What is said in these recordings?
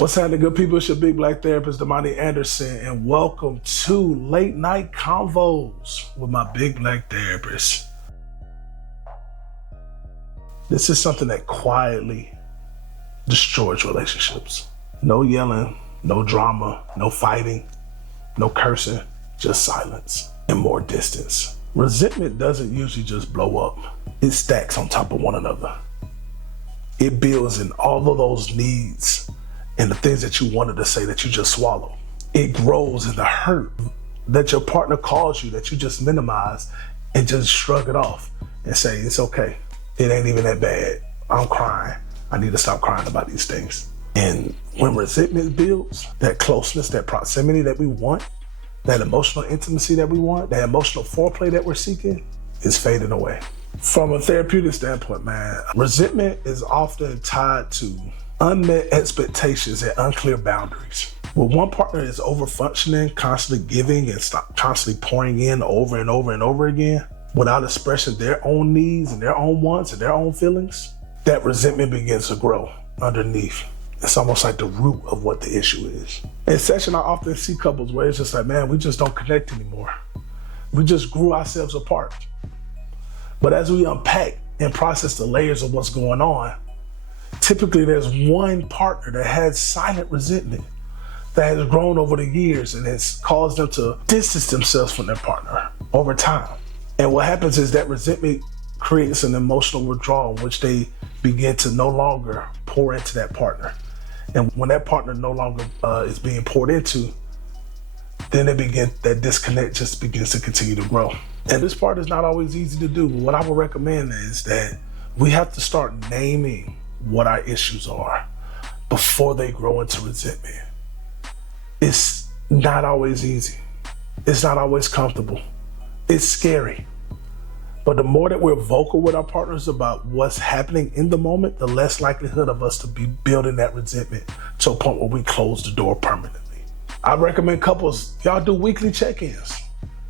What's happening, good people? It's your big black therapist, Damani Anderson, and welcome to Late Night Convos with my big black therapist. This is something that quietly destroys relationships. No yelling, no drama, no fighting, no cursing, just silence and more distance. Resentment doesn't usually just blow up. It stacks on top of one another. It builds in all of those needs and the things that you wanted to say that you just swallow. It grows in the hurt that your partner calls you that you just minimize and just shrug it off and say, it's okay. It ain't even that bad. I'm crying. I need to stop crying about these things. And when resentment builds, that closeness, that proximity that we want, that emotional intimacy that we want, that emotional foreplay that we're seeking is fading away. From a therapeutic standpoint, man, resentment is often tied to unmet expectations and unclear boundaries. When one partner is over-functioning, constantly giving and constantly pouring in over and over and over again without expressing their own needs and their own wants and their own feelings, that resentment begins to grow underneath. It's almost like the root of what the issue is. In session, I often see couples where it's just like, man, we just don't connect anymore. We just grew ourselves apart. But as we unpack and process the layers of what's going on, typically there's one partner that has silent resentment that has grown over the years and has caused them to distance themselves from their partner over time. And what happens is that resentment creates an emotional withdrawal in which they begin to no longer pour into that partner. And when that partner no longer is being poured into, then that disconnect just begins to continue to grow. And this part is not always easy to do, but what I would recommend is that we have to start naming what our issues are before they grow into resentment. It's not always easy. It's not always comfortable. It's scary. But the more that we're vocal with our partners about what's happening in the moment, the less likelihood of us to be building that resentment to a point where we close the door permanently. I recommend couples, y'all do weekly check-ins.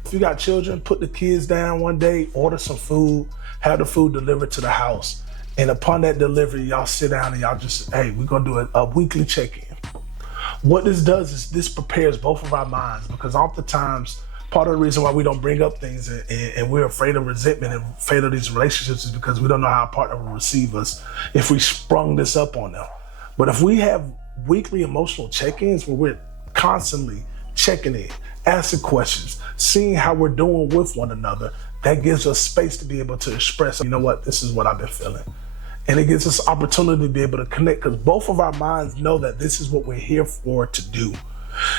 If you got children, put the kids down one day, order some food, have the food delivered to the house. And upon that delivery, y'all sit down and y'all just, hey, we're gonna do a weekly check-in. What this does is this prepares both of our minds, because oftentimes part of the reason why we don't bring up things and we're afraid of resentment and afraid of these relationships is because we don't know how our partner will receive us if we sprung this up on them. But if we have weekly emotional check-ins where we're constantly checking in, asking questions, seeing how we're doing with one another, that gives us space to be able to express, you know what, this is what I've been feeling. And it gives us opportunity to be able to connect, because both of our minds know that this is what we're here for to do.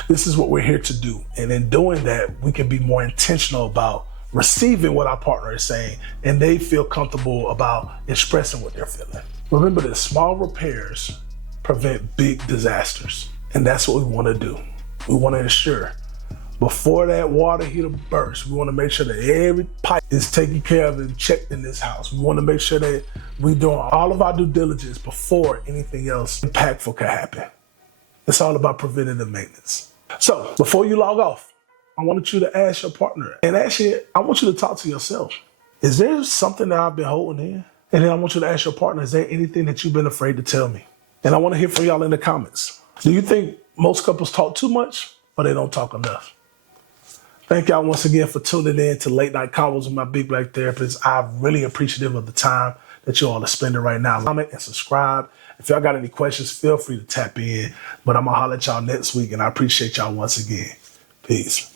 This is what we're here to do. And in doing that, we can be more intentional about receiving what our partner is saying, and they feel comfortable about expressing what they're feeling. Remember that small repairs prevent big disasters. And that's what we want to do. We want to ensure before that water heater bursts, we want to make sure that every pipe is taken care of and checked in this house. We want to make sure that we're doing all of our due diligence before anything else impactful can happen. It's all about preventative maintenance. So before you log off, I wanted you to ask your partner, and actually, I want you to talk to yourself. Is there something that I've been holding in? And then I want you to ask your partner, is there anything that you've been afraid to tell me? And I want to hear from y'all in the comments. Do you think most couples talk too much or they don't talk enough? Thank y'all once again for tuning in to Late Night Convos with my big black therapist. I'm really appreciative of the time that you all are spending right now. Comment and subscribe. If y'all got any questions, feel free to tap in. But I'm going to holler at y'all next week, and I appreciate y'all once again. Peace.